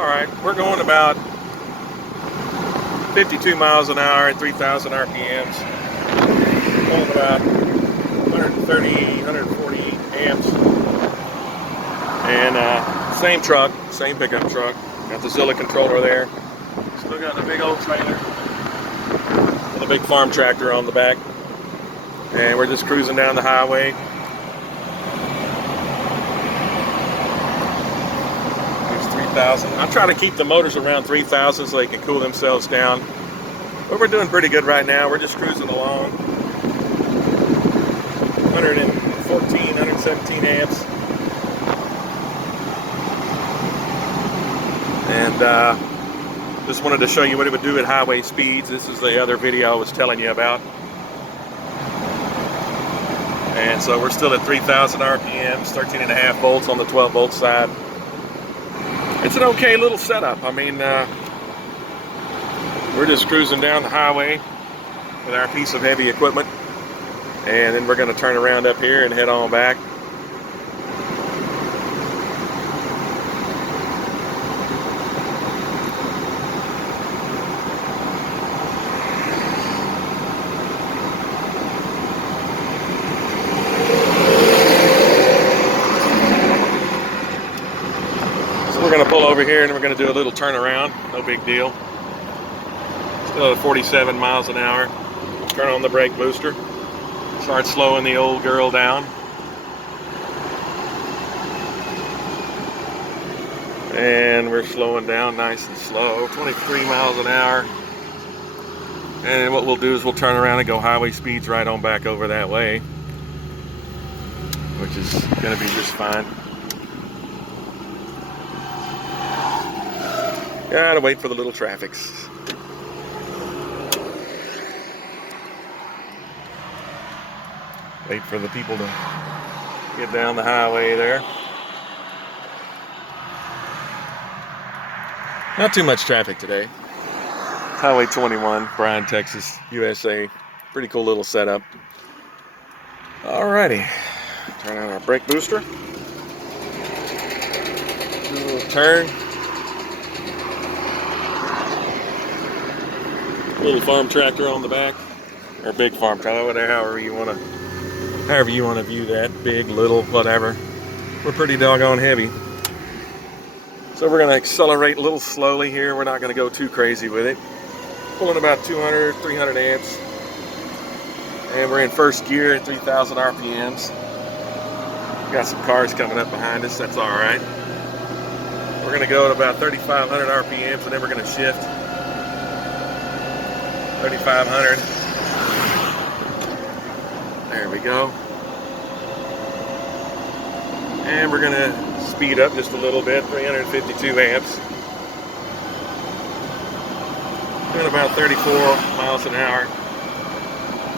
Alright, we're going about 52 miles an hour at 3,000 RPMs. Going about 130, 140 amps. And same truck, same pickup truck. Got the Zilla controller there. Still got a big old trailer with a big farm tractor on the back. And we're just cruising down the highway. There's 3,000. I try to keep the motors around 3,000 so they can cool themselves down. But we're doing pretty good right now. We're just cruising along. 114, 117 amps. And just wanted to show you what it would do at highway speeds. This is the other video I was telling you about. And so we're still at 3,000 RPMs, 13.5 volts on the 12 volt side. It's an okay little setup. I mean, we're just cruising down the highway with our piece of heavy equipment. And then we're going to turn around up here and head on back. We're going to pull over here and we're going to do a little turnaround. No big deal. Still at 47 miles an hour. Turn on the brake booster. Start slowing the old girl down. And we're slowing down nice and slow. 23 miles an hour. And what we'll do is we'll turn around and go highway speeds right on back over that way, which is going to be just fine. Gotta wait for the little traffics. Wait for the people to get down the highway there. Not too much traffic today. Highway 21, Bryan, Texas, USA. Pretty cool little setup. Alrighty. Turn on our brake booster. Do a little turn. Little farm tractor on the back, or big farm tractor, whatever, however you want to view that. Big, little, whatever. We're pretty doggone heavy, so we're going to accelerate a little slowly here. We're not going to go too crazy with it. Pulling about 200, 300 amps, and we're in first gear at 3,000 RPMs. Got some cars coming up behind us. That's all right. We're going to go at about 3,500 RPMs, and then we're going to shift. 3,500. There we go. And we're going to speed up just a little bit, 352 amps. Doing about 34 miles an hour.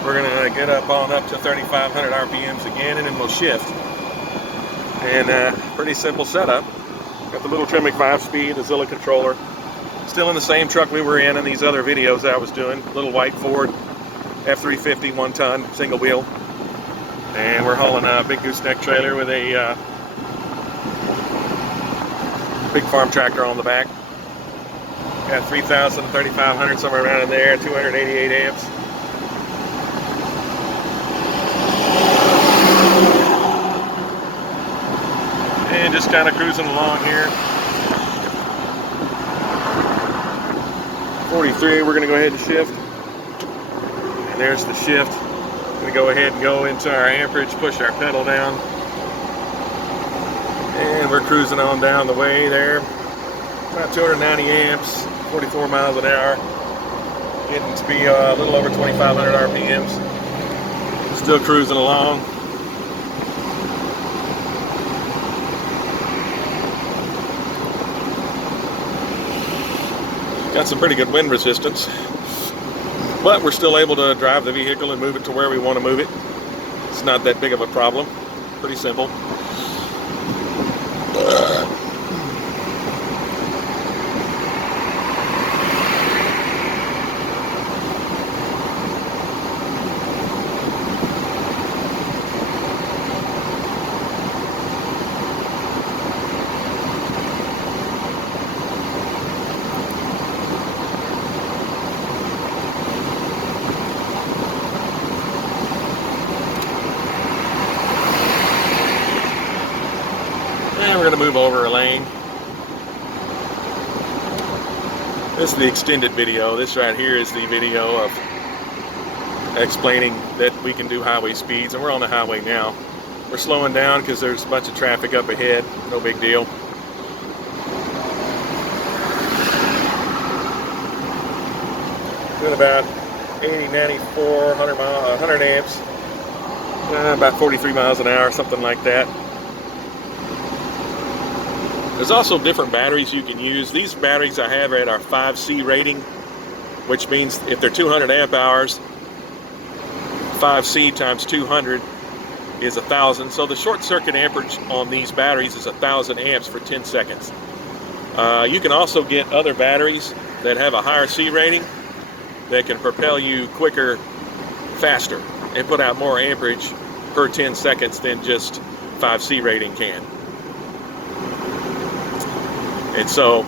We're going to get up to 3,500 RPMs again, and then we'll shift. And pretty simple setup. Got the little Tremec 5-speed, the Zilla controller. Still in the same truck we were in these other videos I was doing. Little white Ford F350 1-ton single wheel. And we're hauling a big gooseneck trailer with a big farm tractor on the back. Got 3,000 to 3,500, somewhere around in there, 288 amps. And just kind of cruising along here. 43, we're going to go ahead and shift. And there's the shift. We're going to go ahead and go into our amperage, push our pedal down. And we're cruising on down the way there. About 290 amps, 44 miles an hour. Getting to be a little over 2,500 RPMs. Still cruising along. Got some pretty good wind resistance, but we're still able to drive the vehicle and move it to where we want to move it. It's not that big of a problem. Pretty simple. move over a lane. This is the extended video. This right here is the video of explaining that we can do highway speeds, and we're on the highway now. We're slowing down because there's a bunch of traffic up ahead. No big deal. Doing about 80, 94, 100 amps. About 43 miles an hour, something like that. There's also different batteries you can use. These batteries I have are at our 5C rating, which means if they're 200 amp hours, 5C times 200 is 1,000. So the short circuit amperage on these batteries is 1,000 amps for 10 seconds. You can also get other batteries that have a higher C rating that can propel you quicker, faster, and put out more amperage per 10 seconds than just 5C rating can. And so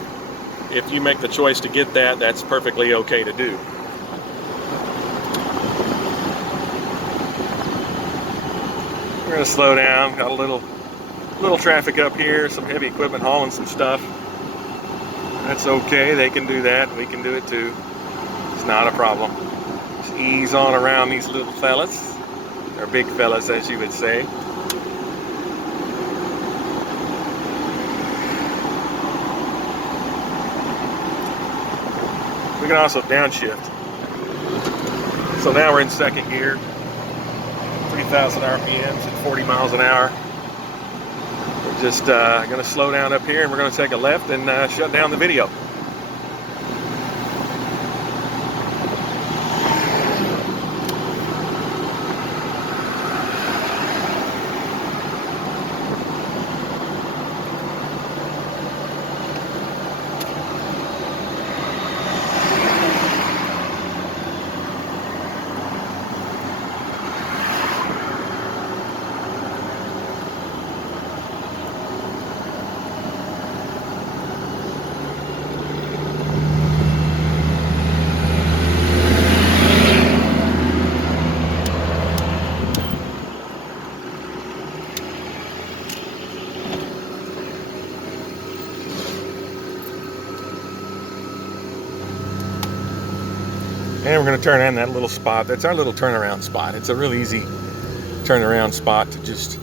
if you make the choice to get that, that's perfectly okay to do. We're going to slow down. Got a little traffic up here, some heavy equipment hauling some stuff. That's okay. They can do that. We can do it too. It's not a problem. Just ease on around these little fellas, or big fellas as you would say. We can also downshift. So now we're in second gear, 3,000 RPMs at 40 miles an hour. We're just going to slow down up here, and we're going to take a left and shut down the video. And we're going to turn in that little spot. That's our little turnaround spot. It's a real easy turnaround spot to just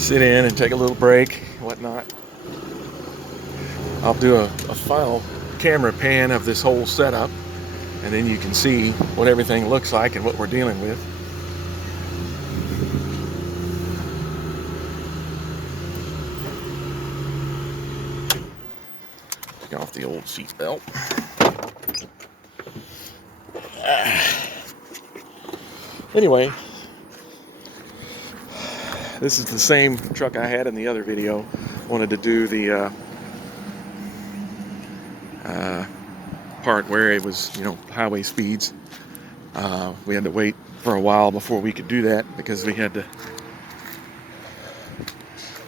sit in and take a little break, whatnot. I'll do a final camera pan of this whole setup, and then you can see what everything looks like and what we're dealing with. Take off the old seat belt. Anyway, this is the same truck I had in the other video. Wanted to do the part where it was, highway speeds. We had to wait for a while before we could do that because we had to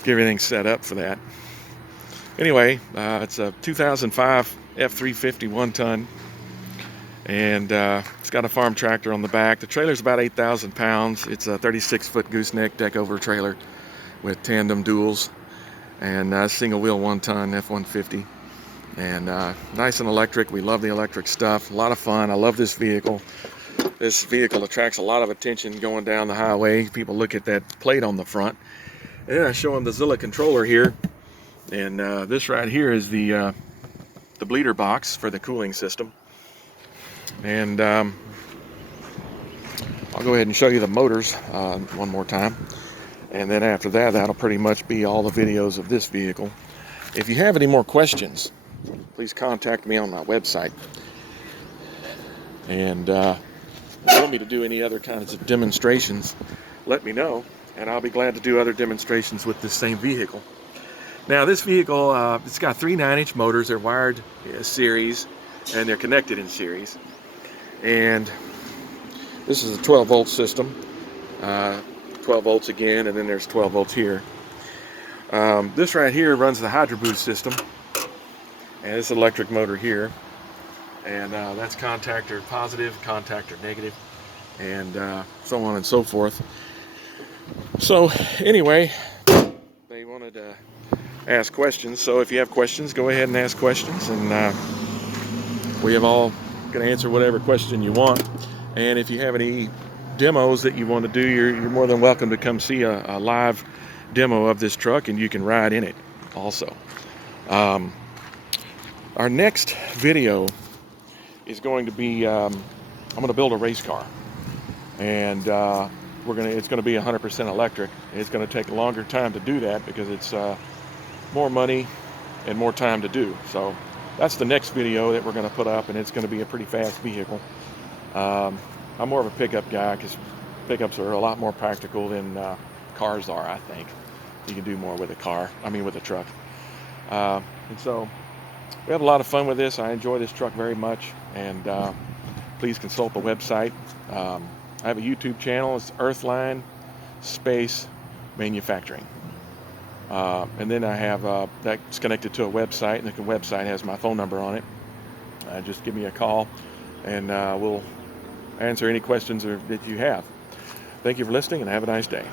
get everything set up for that. Anyway, it's a 2005 F350 1-ton. And it's got a farm tractor on the back. The trailer's about 8,000 pounds. It's a 36-foot gooseneck deck over trailer with tandem duals and single wheel 1-ton F-150. And nice and electric. We love the electric stuff. A lot of fun. I love this vehicle. This vehicle attracts a lot of attention going down the highway. People look at that plate on the front. And then I show them the Zilla controller here. And this right here is the bleeder box for the cooling system. And I'll go ahead and show you the motors one more time, and then after that, that'll pretty much be all the videos of this vehicle. If you have any more questions, please contact me on my website, and if you want me to do any other kinds of demonstrations, let me know, and I'll be glad to do other demonstrations with this same vehicle. Now this vehicle, it's got 3 9-inch motors. They're wired series, and they're connected in series. And this is a 12-volt system, 12 volts again, and then there's 12 volts here. This right here runs the Hydro Boost system, and this electric motor here, and that's contactor positive, contactor negative, and so on and so forth. So anyway, they wanted ask questions. So if you have questions, go ahead and ask questions, and we have all going to answer whatever question you want. And if you have any demos that you want to do, you're more than welcome to come see a live demo of this truck, and you can ride in it also. Our next video is going to be, I'm going to build a race car, and it's going to be 100% electric. It's going to take a longer time to do that because it's more money and more time to do. So that's the next video that we're going to put up, and it's going to be a pretty fast vehicle. I'm more of a pickup guy because pickups are a lot more practical than cars are. I think you can do more with with a truck. And so we have a lot of fun with this. I enjoy this truck very much, and please consult the website. I have a YouTube channel. It's Earthline Space Manufacturing. And then I have that's connected to a website, and the website has my phone number on it. Just give me a call, and we'll answer any questions that you have. Thank you for listening, and have a nice day.